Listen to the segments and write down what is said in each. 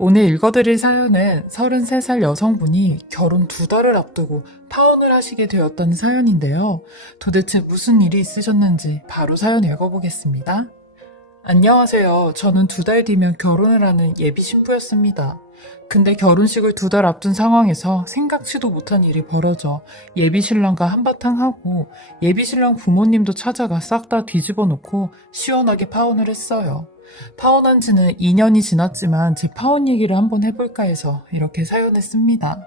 오늘 읽어드릴 사연은 33살 여성분이 결혼 2달을 앞두고 파혼을 하시게 되었다는 사연인데요. 도대체 무슨 일이 있으셨는지 바로 사연 읽어보겠습니다. 안녕하세요. 저는 2달 뒤면 결혼을 하는 예비 신부였습니다. 근데 결혼식을 2달 앞둔 상황에서 생각지도 못한 일이 벌어져 예비 신랑과 한바탕 하고 예비 신랑 부모님도 찾아가 싹 다 뒤집어 놓고 시원하게 파혼을 했어요. 파혼한 지는 2년이 지났지만 제 파혼 얘기를 한번 해볼까 해서 이렇게 사연을 씁니다.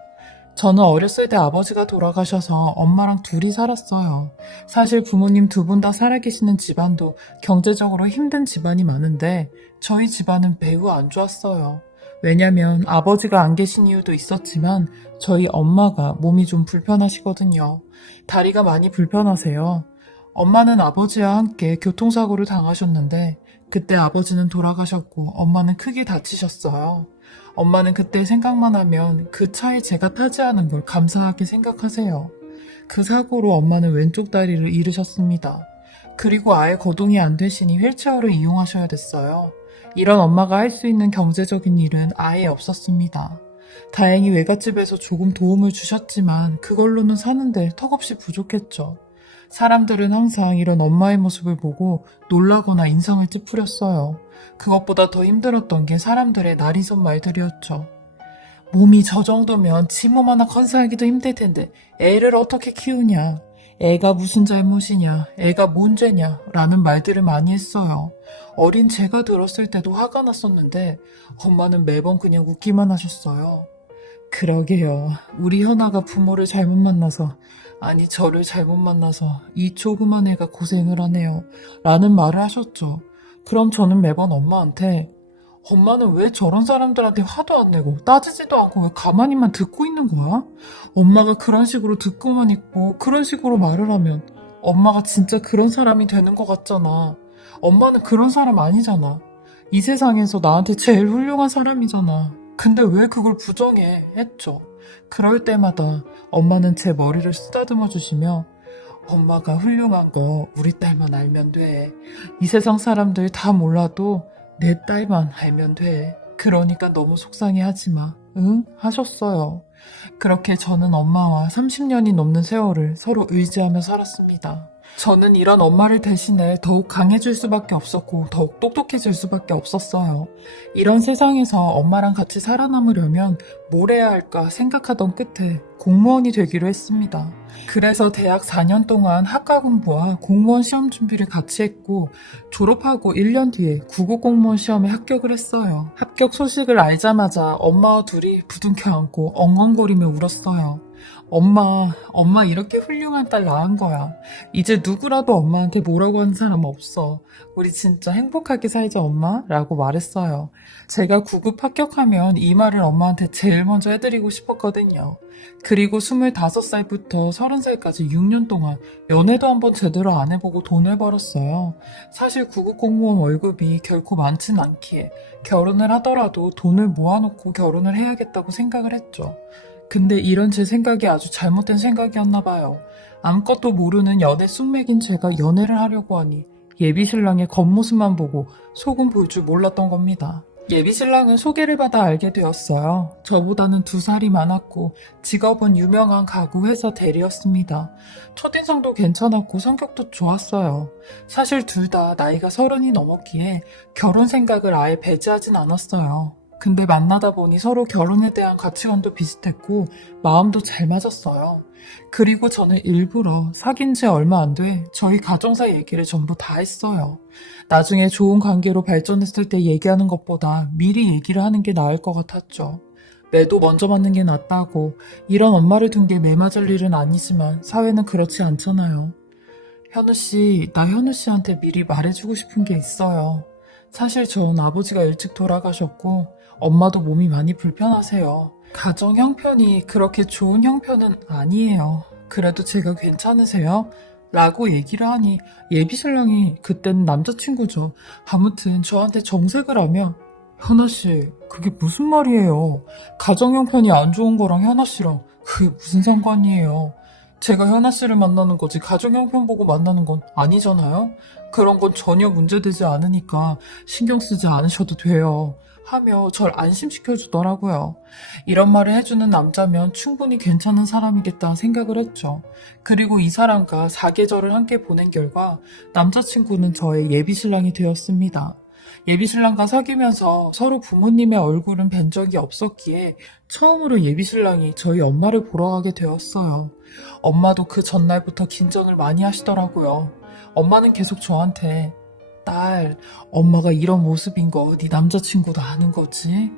저는 어렸을 때 아버지가 돌아가셔서 엄마랑 둘이 살았어요. 사실 부모님 2분 다 살아계시는 집안도 경제적으로 힘든 집안이 많은데 저희 집안은 매우 안 좋았어요. 왜냐면 아버지가 안 계신 이유도 있었지만 저희 엄마가 몸이 좀 불편하시거든요. 다리가 많이 불편하세요. 엄마는 아버지와 함께 교통사고를 당하셨는데 그때 아버지는 돌아가셨고 엄마는 크게 다치셨어요. 엄마는 그때 생각만 하면 그 차에 제가 타지 않은 걸 감사하게 생각하세요. 그 사고로 엄마는 왼쪽 다리를 잃으셨습니다. 그리고 아예 거동이 안 되시니 휠체어를 이용하셔야 됐어요. 이런 엄마가 할 수 있는 경제적인 일은 아예 없었습니다. 다행히 외갓집에서 조금 도움을 주셨지만 그걸로는 사는데 턱없이 부족했죠. 사람들은 항상 이런 엄마의 모습을 보고 놀라거나 인상을 찌푸렸어요. 그것보다 더 힘들었던 게 사람들의 나리선 말들이었죠. 몸이 저 정도면 지 몸 하나 건사하기도 힘들 텐데 애를 어떻게 키우냐. 애가 무슨 잘못이냐. 애가 뭔 죄냐. 라는 말들을 많이 했어요. 어린 제가 들었을 때도 화가 났었는데 엄마는 매번 그냥 웃기만 하셨어요. 그러게요. 우리 현아가 부모를 잘못 만나서 아니 저를 잘못 만나서 이 조그만 애가 고생을 하네요. 라는 말을 하셨죠. 그럼 저는 매번 엄마한테 엄마는 왜 저런 사람들한테 화도 안 내고 따지지도 않고 왜 가만히만 듣고 있는 거야? 엄마가 그런 식으로 듣고만 있고 그런 식으로 말을 하면 엄마가 진짜 그런 사람이 되는 것 같잖아. 엄마는 그런 사람 아니잖아. 이 세상에서 나한테 제일 훌륭한 사람이잖아. 근데 왜 그걸 부정해? 했죠. 그럴 때마다 엄마는 제 머리를 쓰다듬어 주시며 엄마가 훌륭한 거 우리 딸만 알면 돼. 이 세상 사람들 다 몰라도 내 딸만 알면 돼. 그러니까 너무 속상해 하지 마. 응? 하셨어요. 그렇게 저는 엄마와 30년이 넘는 세월을 서로 의지하며 살았습니다. 저는 이런 엄마를 대신해 더욱 강해질 수밖에 없었고 더욱 똑똑해질 수밖에 없었어요. 이런 세상에서 엄마랑 같이 살아남으려면 뭘 해야 할까 생각하던 끝에 공무원이 되기로 했습니다. 그래서 대학 4년 동안 학과 공부와 공무원 시험 준비를 같이 했고 졸업하고 1년 뒤에 국어 공무원 시험에 합격을 했어요. 합격 소식을 알자마자 엄마와 둘이 부둥켜 안고 엉엉거리며 울었어요. 엄마 이렇게 훌륭한 딸 낳은 거야. 이제 누구라도 엄마한테 뭐라고 하는 사람 없어. 우리 진짜 행복하게 살자 엄마 라고 말했어요. 제가 9급 합격하면 이 말을 엄마한테 제일 먼저 해드리고 싶었거든요. 그리고 25살부터 30살까지 6년 동안 연애도 한번 제대로 안 해보고 돈을 벌었어요. 사실 9급 공무원 월급이 결코 많진 않기에 결혼을 하더라도 돈을 모아놓고 결혼을 해야겠다고 생각을 했죠. 근데 이런 제 생각이 아주 잘못된 생각이었나 봐요. 아무것도 모르는 연애 쑥맥인 제가 연애를 하려고 하니 예비 신랑의 겉모습만 보고 속은 볼 줄 몰랐던 겁니다. 예비 신랑은 소개를 받아 알게 되었어요. 저보다는 2살이 많았고 직업은 유명한 가구 회사 대리였습니다. 첫인상도 괜찮았고 성격도 좋았어요. 사실 둘 다 나이가 30이 넘었기에 결혼 생각을 아예 배제하진 않았어요. 근데 만나다 보니 서로 결혼에 대한 가치관도 비슷했고 마음도 잘 맞았어요. 그리고 저는 일부러 사귄 지 얼마 안 돼 저희 가정사 얘기를 전부 다 했어요. 나중에 좋은 관계로 발전했을 때 얘기하는 것보다 미리 얘기를 하는 게 나을 것 같았죠. 매도 먼저 맞는 게 낫다고. 이런 엄마를 둔 게 매맞을 일은 아니지만 사회는 그렇지 않잖아요. 현우씨, 나 현우씨한테 미리 말해주고 싶은 게 있어요. 사실 전 아버지가 일찍 돌아가셨고 엄마도 몸이 많이 불편하세요. 가정 형편이 그렇게 좋은 형편은 아니에요. 그래도 제가 괜찮으세요? 라고 얘기를 하니 예비신랑이 그때는 남자친구죠. 아무튼 저한테 정색을 하며 현아씨 그게 무슨 말이에요. 가정 형편이 안 좋은 거랑 현아씨랑 그게 무슨 상관이에요. 제가 현아씨를 만나는 거지 가정 형편 보고 만나는 건 아니잖아요. 그런 건 전혀 문제되지 않으니까 신경 쓰지 않으셔도 돼요. 하며 절 안심시켜주더라고요. 이런 말을 해주는 남자면 충분히 괜찮은 사람이겠다 생각을 했죠. 그리고 이 사람과 사계절을 함께 보낸 결과 남자친구는 저의 예비신랑이 되었습니다. 예비신랑과 사귀면서 서로 부모님의 얼굴은 뵌 적이 없었기에 처음으로 예비신랑이 저희 엄마를 보러 가게 되었어요. 엄마도 그 전날부터 긴장을 많이 하시더라고요. 엄마는 계속 저한테 딸, 엄마가 이런 모습인 거 네 남자친구도 아는 거지?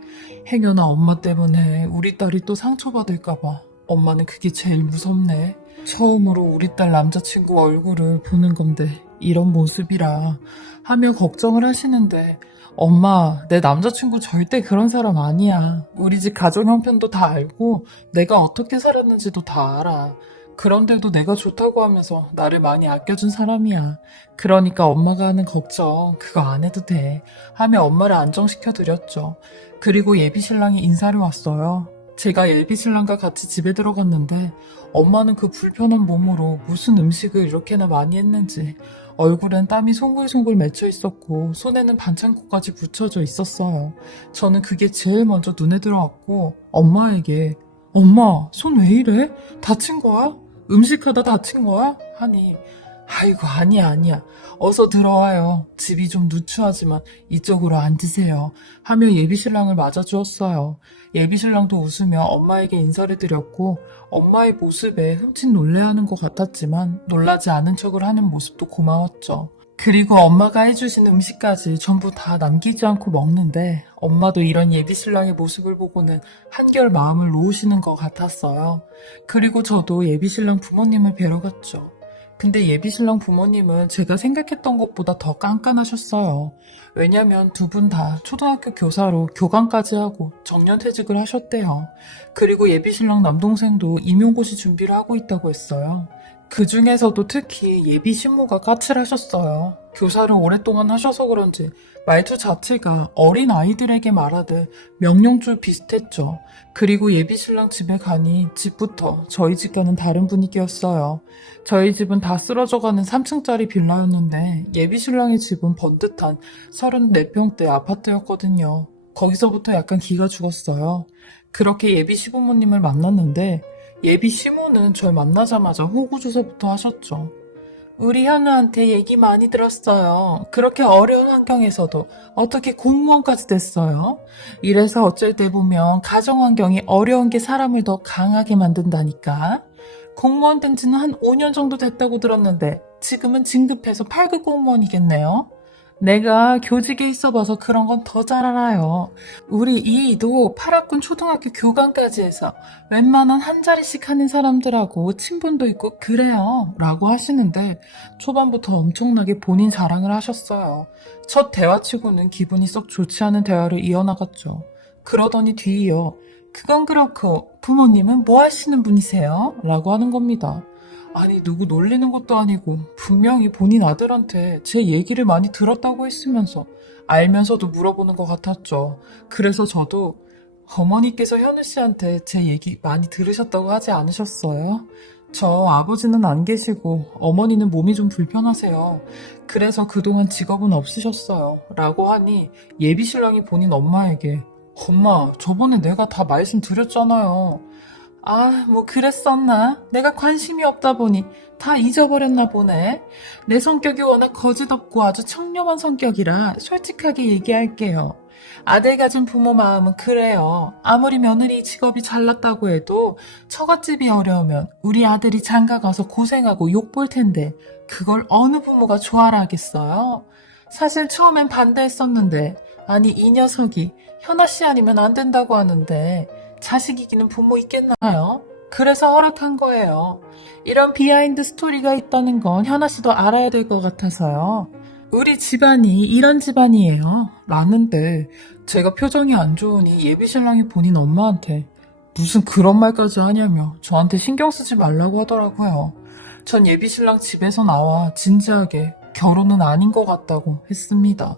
행여나 엄마 때문에 우리 딸이 또 상처받을까봐 엄마는 그게 제일 무섭네. 처음으로 우리 딸 남자친구 얼굴을 보는 건데 이런 모습이라 하며 걱정을 하시는데 엄마, 내 남자친구 절대 그런 사람 아니야. 우리 집 가정 형편도 다 알고 내가 어떻게 살았는지도 다 알아. 그런데도 내가 좋다고 하면서 나를 많이 아껴준 사람이야. 그러니까 엄마가 하는 걱정 그거 안 해도 돼. 하며 엄마를 안정시켜드렸죠. 그리고 예비신랑이 인사를 왔어요. 제가 예비신랑과 같이 집에 들어갔는데 엄마는 그 불편한 몸으로 무슨 음식을 이렇게나 많이 했는지 얼굴엔 땀이 송글송글 맺혀 있었고 손에는 반창고까지 붙여져 있었어요. 저는 그게 제일 먼저 눈에 들어왔고 엄마에게 엄마, 손 왜 이래? 다친 거야? 음식하다 다친 거야? 하니 아이고 아니야. 어서 들어와요. 집이 좀 누추하지만 이쪽으로 앉으세요. 하며 예비신랑을 맞아주었어요. 예비신랑도 웃으며 엄마에게 인사를 드렸고 엄마의 모습에 흠칫 놀래하는 것 같았지만 놀라지 않은 척을 하는 모습도 고마웠죠. 그리고 엄마가 해주신 음식까지 전부 다 남기지 않고 먹는데 엄마도 이런 예비신랑의 모습을 보고는 한결 마음을 놓으시는 것 같았어요. 그리고 저도 예비신랑 부모님을 뵈러 갔죠. 근데 예비신랑 부모님은 제가 생각했던 것보다 더 깐깐하셨어요. 왜냐면 두 분 다 초등학교 교사로 교관까지 하고 정년퇴직을 하셨대요. 그리고 예비신랑 남동생도 임용고시 준비를 하고 있다고 했어요. 그 중에서도 특히 예비 신부가 까칠하셨어요. 교사를 오랫동안 하셔서 그런지 말투 자체가 어린 아이들에게 말하듯 명령줄 비슷했죠. 그리고 예비 신랑 집에 가니 집부터 저희 집과는 다른 분위기였어요. 저희 집은 다 쓰러져가는 3층짜리 빌라였는데 예비 신랑의 집은 번듯한 34평대 아파트였거든요. 거기서부터 약간 기가 죽었어요. 그렇게 예비 시부모님을 만났는데 예비 시모는 절 만나자마자 호구조사부터 하셨죠. 우리 현우한테 얘기 많이 들었어요. 그렇게 어려운 환경에서도 어떻게 공무원까지 됐어요? 이래서 어쩔 때 보면 가정 환경이 어려운 게 사람을 더 강하게 만든다니까. 공무원 된 지는 한 5년 정도 됐다고 들었는데 지금은 진급해서 8급 공무원이겠네요. 내가 교직에 있어봐서 그런 건 더 잘 알아요. 우리 이이도 파락군 초등학교 교관까지 해서 웬만한 한 자리씩 하는 사람들하고 친분도 있고 그래요. 라고 하시는데 초반부터 엄청나게 본인 자랑을 하셨어요. 첫 대화치고는 기분이 썩 좋지 않은 대화를 이어나갔죠. 그러더니 뒤이어 그건 그렇고 부모님은 뭐 하시는 분이세요? 라고 하는 겁니다. 아니 누구 놀리는 것도 아니고 분명히 본인 아들한테 제 얘기를 많이 들었다고 했으면서 알면서도 물어보는 것 같았죠. 그래서 저도 어머니께서 현우 씨한테 제 얘기 많이 들으셨다고 하지 않으셨어요? 저 아버지는 안 계시고 어머니는 몸이 좀 불편하세요. 그래서 그동안 직업은 없으셨어요. 라고 하니 예비신랑이 본인 엄마에게 엄마 저번에 내가 다 말씀드렸잖아요. 아, 뭐 그랬었나? 내가 관심이 없다 보니 다 잊어버렸나 보네. 내 성격이 워낙 거짓없고 아주 청렴한 성격이라 솔직하게 얘기할게요. 아들 가진 부모 마음은 그래요. 아무리 며느리 직업이 잘났다고 해도 처갓집이 어려우면 우리 아들이 장가 가서 고생하고 욕 볼 텐데 그걸 어느 부모가 좋아라 하겠어요? 사실 처음엔 반대했었는데 아니 이 녀석이 현아 씨 아니면 안 된다고 하는데 자식 이기는 부모 있겠나요? 그래서 허락한 거예요. 이런 비하인드 스토리가 있다는 건 현아 씨도 알아야 될 것 같아서요. 우리 집안이 이런 집안이에요. 라는데 제가 표정이 안 좋으니 예비신랑이 본인 엄마한테 무슨 그런 말까지 하냐며 저한테 신경 쓰지 말라고 하더라고요. 전 예비신랑 집에서 나와 진지하게 결혼은 아닌 것 같다고 했습니다.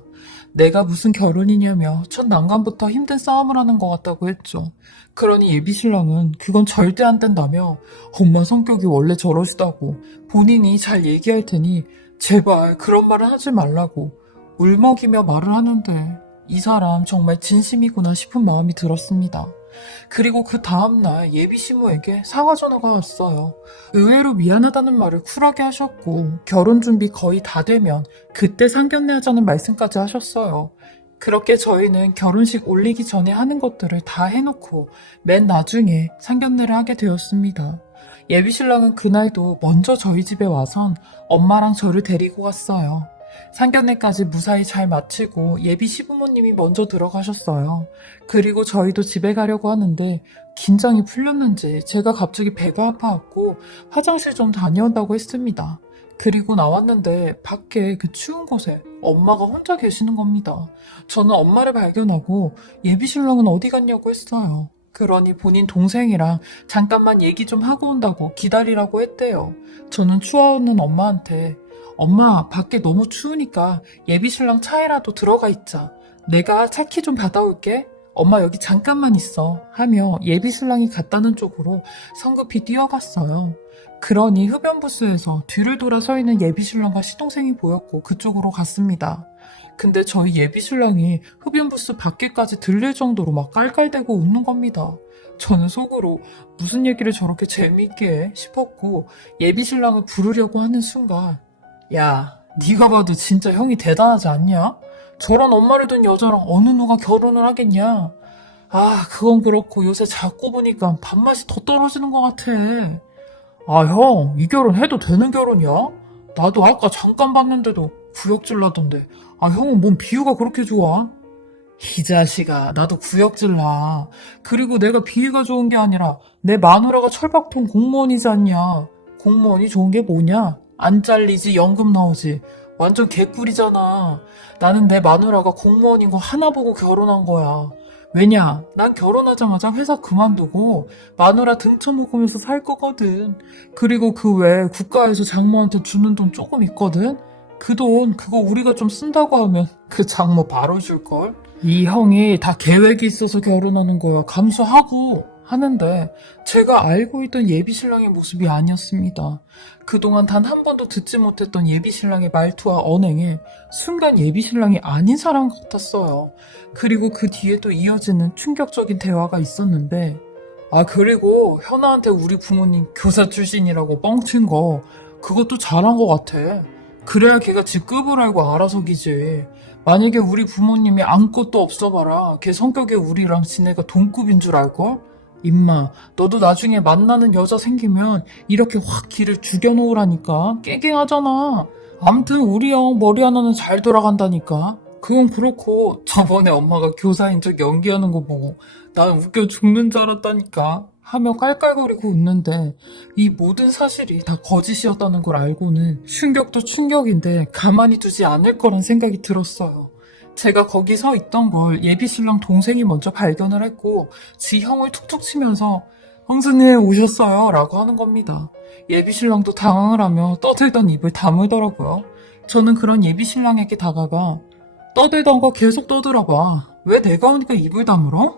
내가 무슨 결혼이냐며 첫 난간부터 힘든 싸움을 하는 것 같다고 했죠. 그러니 예비신랑은 그건 절대 안 된다며 엄마 성격이 원래 저러시다고 본인이 잘 얘기할 테니 제발 그런 말을 하지 말라고 울먹이며 말을 하는데 이 사람 정말 진심이구나 싶은 마음이 들었습니다. 그리고 그 다음날 예비 시모에게 사과 전화가 왔어요. 의외로 미안하다는 말을 쿨하게 하셨고 결혼 준비 거의 다 되면 그때 상견례 하자는 말씀까지 하셨어요. 그렇게 저희는 결혼식 올리기 전에 하는 것들을 다 해놓고 맨 나중에 상견례를 하게 되었습니다. 예비 신랑은 그날도 먼저 저희 집에 와선 엄마랑 저를 데리고 갔어요. 상견례까지 무사히 잘 마치고 예비 시부모님이 먼저 들어가셨어요. 그리고 저희도 집에 가려고 하는데 긴장이 풀렸는지 제가 갑자기 배가 아파갖고 화장실 좀 다녀온다고 했습니다. 그리고 나왔는데 밖에 그 추운 곳에 엄마가 혼자 계시는 겁니다. 저는 엄마를 발견하고 예비 신랑은 어디 갔냐고 했어요. 그러니 본인 동생이랑 잠깐만 얘기 좀 하고 온다고 기다리라고 했대요. 저는 추워오는 엄마한테 엄마, 밖에 너무 추우니까 예비 신랑 차에라도 들어가 있자. 내가 차 키 좀 받아올게. 엄마 여기 잠깐만 있어. 하며 예비 신랑이 갔다는 쪽으로 성급히 뛰어갔어요. 그러니 흡연부스에서 뒤를 돌아 서 있는 예비 신랑과 시동생이 보였고 그쪽으로 갔습니다. 근데 저희 예비 신랑이 흡연부스 밖에까지 들릴 정도로 막 깔깔대고 웃는 겁니다. 저는 속으로 무슨 얘기를 저렇게 재미있게 해 싶었고 예비 신랑을 부르려고 하는 순간 야, 네가 봐도 진짜 형이 대단하지 않냐? 저런 엄마를 둔 여자랑 어느 누가 결혼을 하겠냐? 아, 그건 그렇고 요새 자꾸 보니까 밥맛이 더 떨어지는 것 같아. 아, 형, 이 결혼 해도 되는 결혼이야? 나도 아까 잠깐 봤는데도 구역질 나던데. 아, 형은 뭔 비유가 그렇게 좋아? 이 자식아, 나도 구역질 나. 그리고 내가 비위가 좋은 게 아니라 내 마누라가 철밥통 공무원이지 않냐? 공무원이 좋은 게 뭐냐? 안 잘리지, 연금 나오지. 완전 개꿀이잖아. 나는 내 마누라가 공무원인 거 하나 보고 결혼한 거야. 왜냐? 난 결혼하자마자 회사 그만두고 마누라 등쳐먹으면서 살 거거든. 그리고 그 외에 국가에서 장모한테 주는 돈 조금 있거든? 그 돈, 그거 우리가 좀 쓴다고 하면 그 장모 바로 줄걸? 이 형이 다 계획이 있어서 결혼하는 거야. 감수하고 하는데 제가 알고 있던 예비 신랑의 모습이 아니었습니다. 그동안 단 한 번도 듣지 못했던 예비 신랑의 말투와 언행에 순간 예비 신랑이 아닌 사람 같았어요. 그리고 그 뒤에 또 이어지는 충격적인 대화가 있었는데 아 그리고 현아한테 우리 부모님 교사 출신이라고 뻥친 거 그것도 잘한 것 같아. 그래야 걔가 지 급을 알고 알아서기지. 만약에 우리 부모님이 아무것도 없어봐라. 걔 성격에 우리랑 지네가 동급인 줄 알걸? 임마, 너도 나중에 만나는 여자 생기면 이렇게 확 길을 죽여놓으라니까. 깨갱하잖아. 암튼 우리 형 머리 하나는 잘 돌아간다니까. 그건 그렇고 저번에 엄마가 교사인 척 연기하는 거 보고 난 웃겨 죽는 줄 알았다니까. 하며 깔깔거리고 웃는데 이 모든 사실이 다 거짓이었다는 걸 알고는 충격도 충격인데 가만히 두지 않을 거란 생각이 들었어요. 제가 거기 서 있던 걸 예비 신랑 동생이 먼저 발견을 했고 지 형을 툭툭 치면서 형수님 오셨어요 라고 하는 겁니다. 예비 신랑도 당황을 하며 떠들던 입을 다물더라고요. 저는 그런 예비 신랑에게 다가가 떠들던 거 계속 떠들어봐. 왜 내가 오니까 입을 다물어?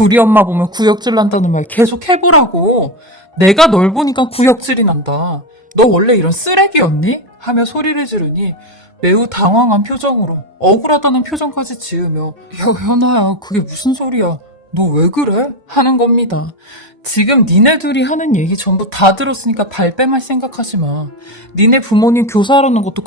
우리 엄마 보면 구역질 난다는 말 계속 해보라고. 내가 널 보니까 구역질이 난다. 너 원래 이런 쓰레기였니? 하며 소리를 지르니 매우 당황한 표정으로 억울하다는 표정까지 지으며 야 현아야 그게 무슨 소리야. 너 왜 그래? 하는 겁니다. 지금 니네 둘이 하는 얘기 전부 다 들었으니까 발뺌할 생각하지 마. 니네 부모님 교사라는 것도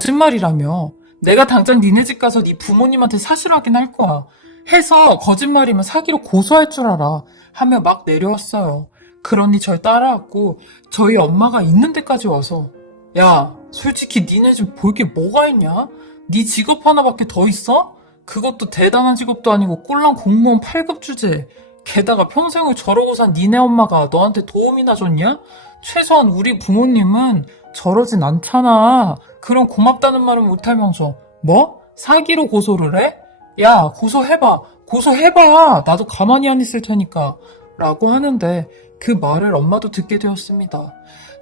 거짓말이라며. 내가 당장 니네 집 가서 네 부모님한테 사실 확인할 거야. 해서 거짓말이면 사기로 고소할 줄 알아. 하며 막 내려왔어요. 그러니 절 따라왔고 저희 엄마가 있는 데까지 와서 야, 솔직히 니네 집 볼 게 뭐가 있냐? 네 직업 하나밖에 더 있어? 그것도 대단한 직업도 아니고 꼴랑 공무원 8급 주제. 게다가 평생을 저러고 산 니네 엄마가 너한테 도움이나 줬냐? 최소한 우리 부모님은 저러진 않잖아. 그럼 고맙다는 말은 못하면서 뭐? 사기로 고소를 해? 야, 고소해봐. 고소해봐. 나도 가만히 안 있을 테니까. 라고 하는데 그 말을 엄마도 듣게 되었습니다.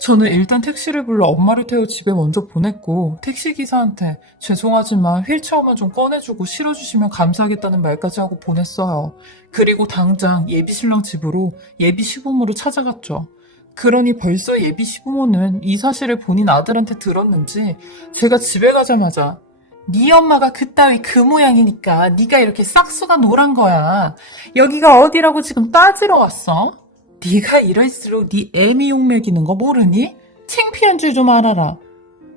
저는 일단 택시를 불러 엄마를 태워 집에 먼저 보냈고 택시기사한테 죄송하지만 휠체어만 좀 꺼내주고 실어주시면 감사하겠다는 말까지 하고 보냈어요. 그리고 당장 예비신랑 집으로 예비 시부모를 찾아갔죠. 그러니 벌써 예비 시부모는 이 사실을 본인 아들한테 들었는지 제가 집에 가자마자 네 엄마가 그따위 그 모양이니까 네가 이렇게 싹수가 노란 거야. 여기가 어디라고 지금 따지러 왔어? 네가 이럴수록 네 애미 욕 먹이는 거 모르니? 창피한 줄 좀 알아라.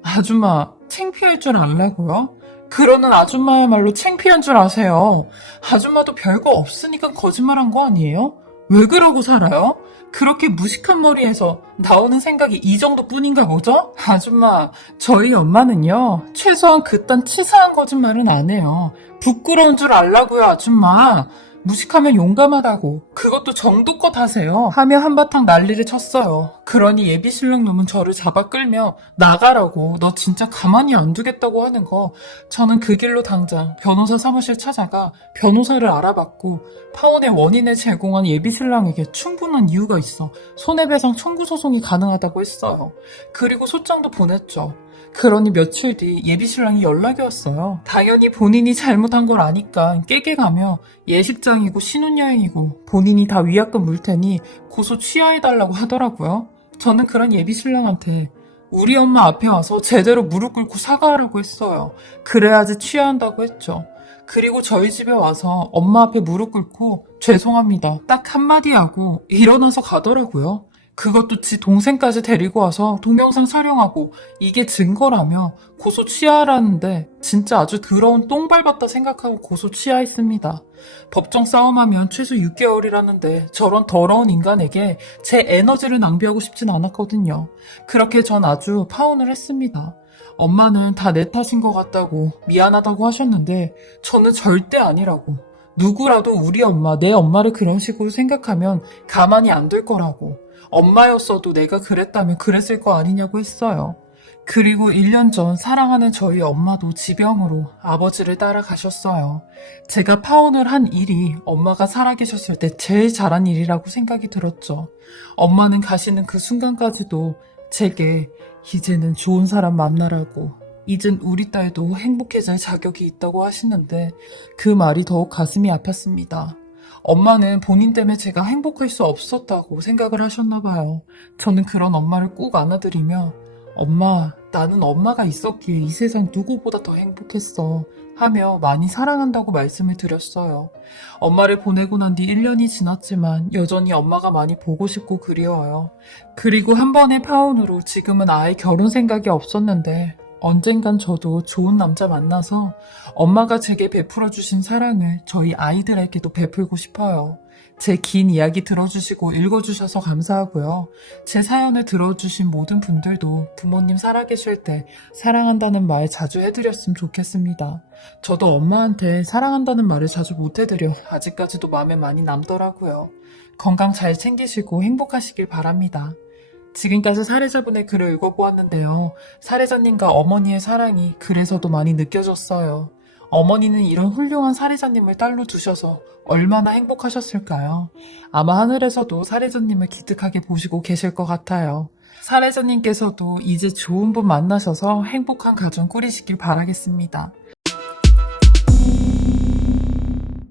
아줌마, 창피할 줄 알라고요? 그러는 아줌마야말로 창피한 줄 아세요. 아줌마도 별거 없으니까 거짓말한 거 아니에요? 왜 그러고 살아요? 그렇게 무식한 머리에서 나오는 생각이 이 정도뿐인가 보죠? 아줌마, 저희 엄마는요, 최소한 그딴 치사한 거짓말은 안 해요. 부끄러운 줄 알라고요, 아줌마. 무식하면 용감하다고 그것도 정도껏 하세요 하며 한바탕 난리를 쳤어요. 그러니 예비신랑 놈은 저를 잡아 끌며 나가라고 너 진짜 가만히 안 두겠다고 하는 거. 저는 그 길로 당장 변호사 사무실 찾아가 변호사를 알아봤고 파혼의 원인을 제공한 예비신랑에게 충분한 이유가 있어 손해배상 청구 소송이 가능하다고 했어요. 그리고 소장도 보냈죠. 그러니 며칠 뒤 예비신랑이 연락이 왔어요. 당연히 본인이 잘못한 걸 아니까 깨개가며 예식장이고 신혼여행이고 본인이 다 위약금 물 테니 고소 취하해달라고 하더라고요. 저는 그런 예비신랑한테 우리 엄마 앞에 와서 제대로 무릎 꿇고 사과하라고 했어요. 그래야지 취하한다고 했죠. 그리고 저희 집에 와서 엄마 앞에 무릎 꿇고 죄송합니다. 딱 한마디 하고 일어나서 가더라고요. 그것도 지 동생까지 데리고 와서 동영상 촬영하고 이게 증거라며 고소 취하라는데 진짜 아주 더러운 똥 밟았다 생각하고 고소 취하했습니다. 법정 싸움하면 최소 6개월이라는데 저런 더러운 인간에게 제 에너지를 낭비하고 싶진 않았거든요. 그렇게 전 아주 파혼을 했습니다. 엄마는 다 내 탓인 것 같다고 미안하다고 하셨는데 저는 절대 아니라고. 누구라도 우리 엄마, 내 엄마를 그런 식으로 생각하면 가만히 안 될 거라고. 엄마였어도 내가 그랬다면 그랬을 거 아니냐고 했어요. 그리고 1년 전 사랑하는 저희 엄마도 지병으로 아버지를 따라가셨어요. 제가 파혼을 한 일이 엄마가 살아계셨을 때 제일 잘한 일이라고 생각이 들었죠. 엄마는 가시는 그 순간까지도 제게 이제는 좋은 사람 만나라고 이젠 우리 딸도 행복해질 자격이 있다고 하시는데 그 말이 더욱 가슴이 아팠습니다. 엄마는 본인 때문에 제가 행복할 수 없었다고 생각을 하셨나 봐요. 저는 그런 엄마를 꼭 안아드리며 엄마, 나는 엄마가 있었기에 이 세상 누구보다 더 행복했어 하며 많이 사랑한다고 말씀을 드렸어요. 엄마를 보내고 난 뒤 1년이 지났지만 여전히 엄마가 많이 보고 싶고 그리워요. 그리고 한 번의 파혼으로 지금은 아예 결혼 생각이 없었는데 언젠간 저도 좋은 남자 만나서 엄마가 제게 베풀어주신 사랑을 저희 아이들에게도 베풀고 싶어요. 제 긴 이야기 들어주시고 읽어주셔서 감사하고요. 제 사연을 들어주신 모든 분들도 부모님 살아계실 때 사랑한다는 말 자주 해드렸으면 좋겠습니다. 저도 엄마한테 사랑한다는 말을 자주 못 해드려 아직까지도 마음에 많이 남더라고요. 건강 잘 챙기시고 행복하시길 바랍니다. 지금까지 사례자분의 글을 읽어보았는데요. 사례자님과 어머니의 사랑이 글에서도 많이 느껴졌어요. 어머니는 이런 훌륭한 사례자님을 딸로 두셔서 얼마나 행복하셨을까요? 아마 하늘에서도 사례자님을 기특하게 보시고 계실 것 같아요. 사례자님께서도 이제 좋은 분 만나셔서 행복한 가정 꾸리시길 바라겠습니다.